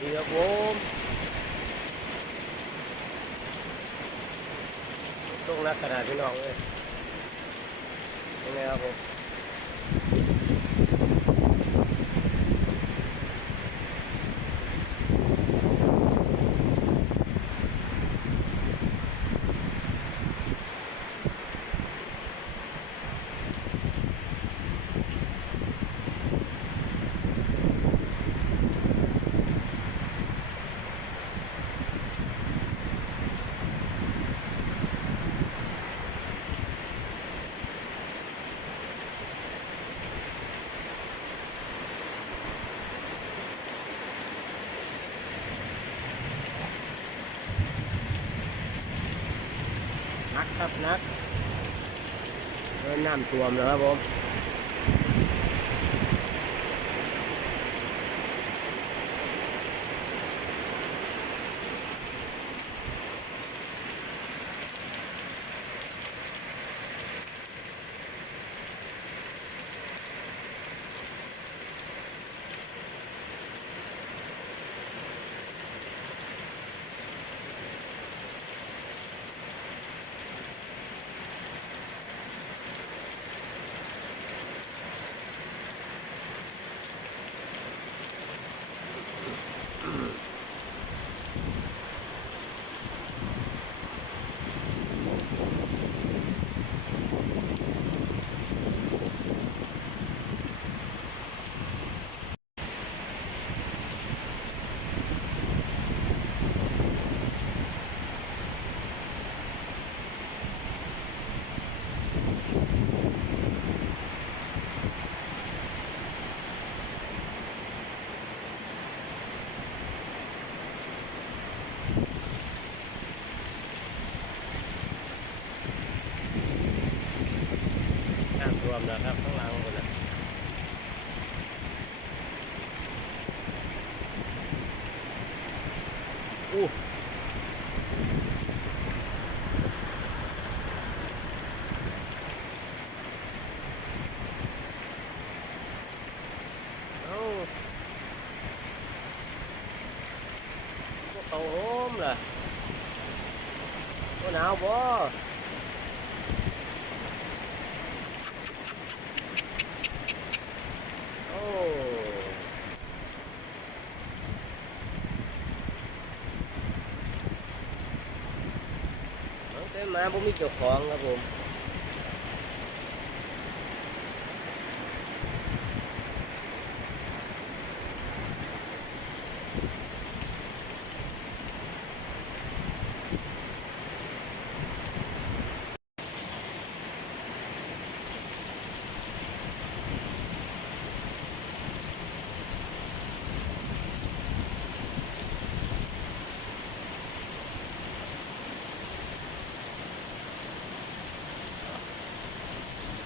ดีครับผมต้องนักขนาดพี่น้องเลยยังไงครับผมนักครับนักน้ำท่วมแล้วครับผมน้ำท่วมแล้วครับข้างหลังคนละอู้เอ้าพวกเขาโฮมล่ะก็หนาวบ่โอ้ตั้งแต่มาผมมีเจ้าของครับผม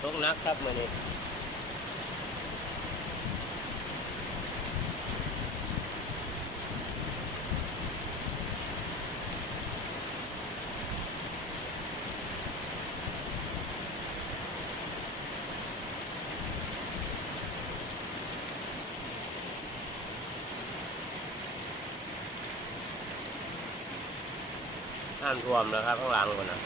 ตกหนักครับมื้อนี้น้ำท่วมแล้วครับข้างหลังคนน่ะ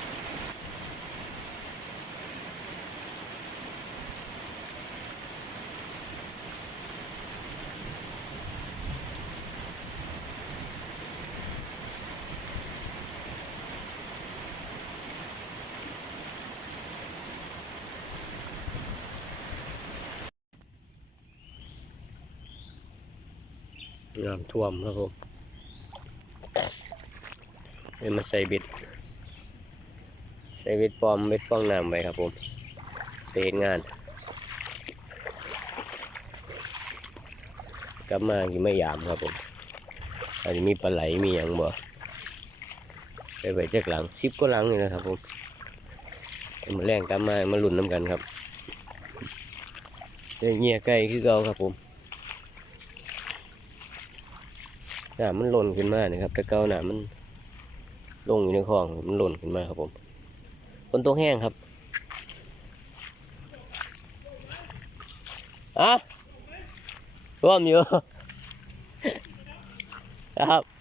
น้ำท่วมครับผมเลยมาใส่เบ็ดปลอมเบ็ดฟองน้ำไปครับผมไปเห็นงานกลับมากี่ไม่ยามครับผมอาจจะมีปลาไหลมีอย่างบ่ไปจากหลัง10 กว่าหลังนี่นะครับผมมาแรงกลับมาลุ่นน้ำกันครับเงี้ยไก่คือเก่าครับผมน้ำมันหล่นขึ้นมานะครับแต่เก่าน้ำมันลงอยู่ในคลองมันหล่นขึ้นมาครับผมฝนตกแห้งครับร่วมอยู่ ครับ